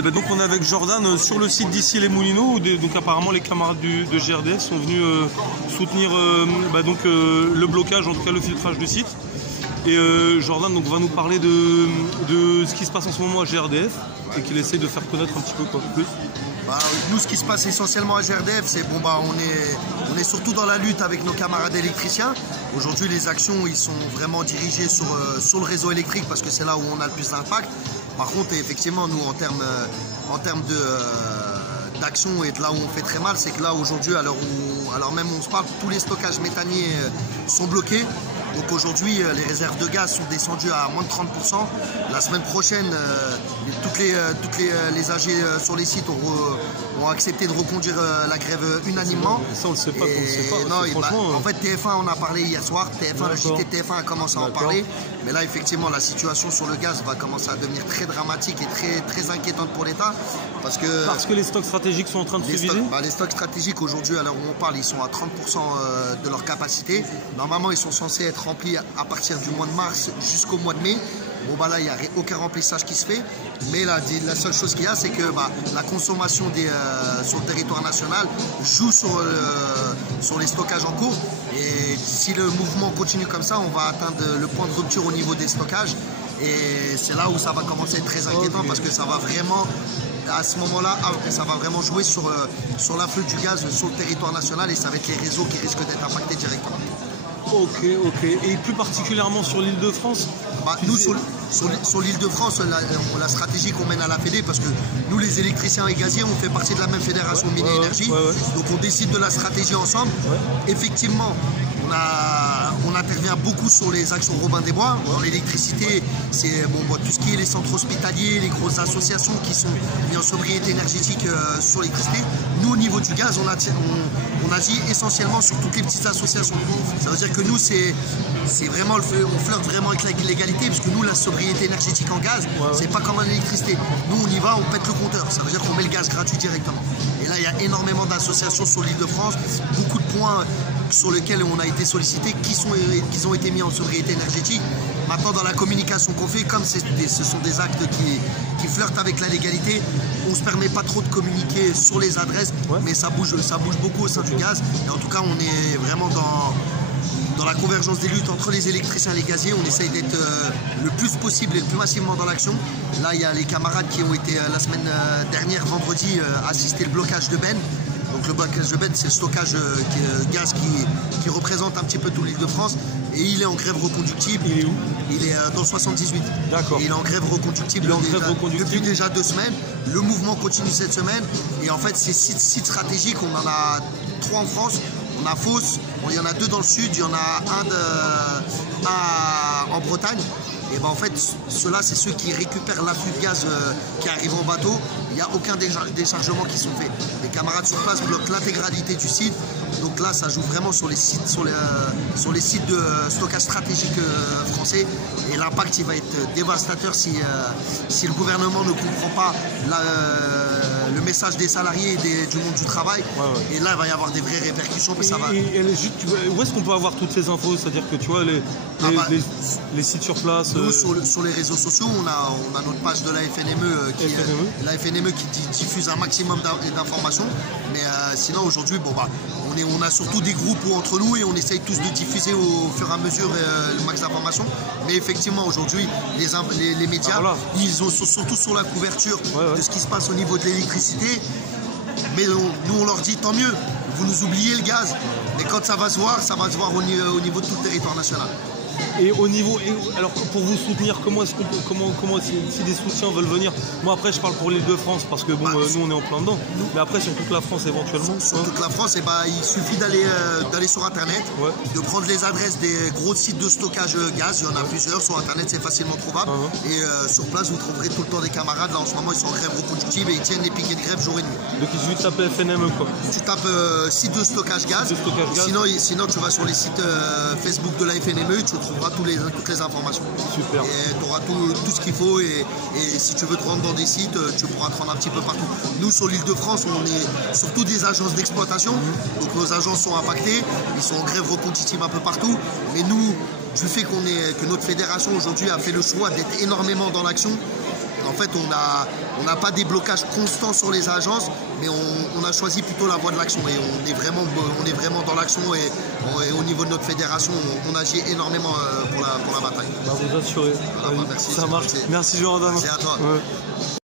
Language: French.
donc on est avec Jordan sur le site d'ici les Moulineaux, où donc apparemment les camarades de GRDF sont venus soutenir le blocage, en tout cas le filtrage du site. Et Jordan donc, va nous parler de ce qui se passe en ce moment à GRDF et qu'il essaye de faire connaître un petit peu plus. Nous, ce qui se passe essentiellement à GRDF, c'est on est surtout dans la lutte avec nos camarades électriciens. Aujourd'hui, les actions ils sont vraiment dirigées sur le réseau électrique parce que c'est là où on a le plus d'impact. Par contre, effectivement, nous, en termes d'action et de là où on fait très mal, c'est que là, aujourd'hui, alors même on se parle, tous les stockages méthaniers sont bloqués. Donc aujourd'hui, les réserves de gaz sont descendues à moins de 30%. La semaine prochaine, toutes les AG sur les sites ont accepté de reconduire la grève unanimement. Et ça, on ne le sait pas. En fait, TF1 en a parlé hier soir. Le JT TF1 a commencé à en parler. Mais là, effectivement, la situation sur le gaz va commencer à devenir très dramatique et très, très inquiétante pour l'État. Parce que les stocks stratégiques sont en train de se vider. Les stocks stratégiques, aujourd'hui, à l'heure où on parle, ils sont à 30% de leur capacité. Normalement, ils sont censés être remplis à partir du mois de mars jusqu'au mois de mai. Bon bah là il n'y a aucun remplissage qui se fait, mais la seule chose qu'il y a c'est que la consommation sur le territoire national joue sur les stockages en cours, et si le mouvement continue comme ça, on va atteindre le point de rupture au niveau des stockages, et c'est là où ça va commencer à être très inquiétant parce que ça va vraiment, à ce moment-là, ça va vraiment jouer sur l'afflux du gaz sur le territoire national, et ça va être les réseaux qui risquent d'être impactés directement. Ok. Et plus particulièrement sur l'Île-de-France? Nous, sur l'Île-de-France, la stratégie qu'on mène à la Fédé, parce que nous, les électriciens et gaziers, on fait partie de la même fédération Mines Énergie, donc on décide de la stratégie ensemble. Effectivement, on intervient beaucoup sur les actions Robin des Bois. Dans l'électricité, c'est tout ce qui est les centres hospitaliers, les grosses associations qui sont mis en sobriété énergétique sur l'électricité. Nous, au niveau du gaz, on agit essentiellement sur toutes les petites associations. Ça veut dire que nous, c'est vraiment on flirte vraiment avec l'égalité, parce que nous, la sobriété énergétique en gaz, c'est pas comme en électricité. Nous, on y va, on pète le compteur. Ça veut dire qu'on met le gaz gratuit directement. Et là, il y a énormément d'associations sur l'Île-de-France, beaucoup de points sur lesquels on a été sollicité, qui ont été mis en sobriété énergétique. Maintenant, dans la communication qu'on fait, comme ce sont des actes qui flirtent avec la légalité, on ne se permet pas trop de communiquer sur les adresses, mais ça bouge beaucoup au sein du gaz. Et en tout cas, on est vraiment dans la convergence des luttes entre les électriciens et les gaziers. On essaye d'être le plus possible et le plus massivement dans l'action. Là, il y a les camarades qui ont été la semaine dernière, vendredi, assister le blocage de Ben. Donc le blocage de Ben, c'est le stockage gaz qui représente un petit peu toute l'Île-de-France. Et il est en grève reconductible. Il est où? Il est dans le 78. D'accord. Il est en grève reconductible depuis déjà 2 semaines. Le mouvement continue cette semaine. Et en fait, ces sites stratégiques, on en a 3 en France. On a Fos, il y en a 2 dans le sud, il y en a un en Bretagne. Et en fait, ceux-là, c'est ceux qui récupèrent l'afflux de gaz qui arrive en bateau. Il n'y a aucun déchargement qui sont faits. Les camarades sur place bloquent l'intégralité du site. Donc là, ça joue vraiment sur les sites de stockage stratégique français. Et l'impact, il va être dévastateur si le gouvernement ne comprend pas le message des salariés et du monde du travail. Et là, il va y avoir des vraies répercussions. Mais ça va. Où est-ce qu'on peut avoir toutes ces infos? C'est-à-dire que tu vois, les sites sur place. Nous, sur les réseaux sociaux, on a notre page de la FNME qui diffuse un maximum d'informations. Mais sinon, aujourd'hui, on a surtout des groupes entre nous, et on essaye tous de diffuser au fur et à mesure le max d'informations. Mais effectivement, aujourd'hui, les médias, ils sont surtout sur la couverture de ce qui se passe au niveau de l'électricité. Mais nous, on leur dit tant mieux, vous nous oubliez le gaz. Mais quand ça va se voir au niveau de tout le territoire national. Et alors pour vous soutenir, comment si des soutiens veulent venir? Moi après je parle pour l'Île-de-France parce que nous on est en plein dedans, mais après sur toute la France éventuellement. Sur toute la France, il suffit d'aller sur internet, de prendre les adresses des gros sites de stockage gaz. Il y en a plusieurs sur internet, c'est facilement trouvable. Et sur place vous trouverez tout le temps des camarades. Là en ce moment ils sont en grève reconductive et ils tiennent les piquets de grève jour et nuit. Donc il suffit de taper FNME quoi. Tu tapes site de stockage gaz. Sinon tu vas sur les sites Facebook de la FNME, tu trouveras toutes les informations. Super. Et tu auras tout ce qu'il faut, et si tu veux te rendre dans des sites, tu pourras te rendre un petit peu partout. Nous sur l'Île-de-France, on est surtout des agences d'exploitation, donc nos agences sont impactées, ils sont en grève reconductible un peu partout, mais nous, du fait que notre fédération aujourd'hui a fait le choix d'être énormément dans l'action, En fait, on n'a pas des blocages constants sur les agences, mais on a choisi plutôt la voie de l'action et on est vraiment dans l'action et au niveau de notre fédération, on agit énormément pour la bataille. Bah, vous assurez. Voilà, merci, ça marche. Merci Jordan. C'est à toi. Ouais.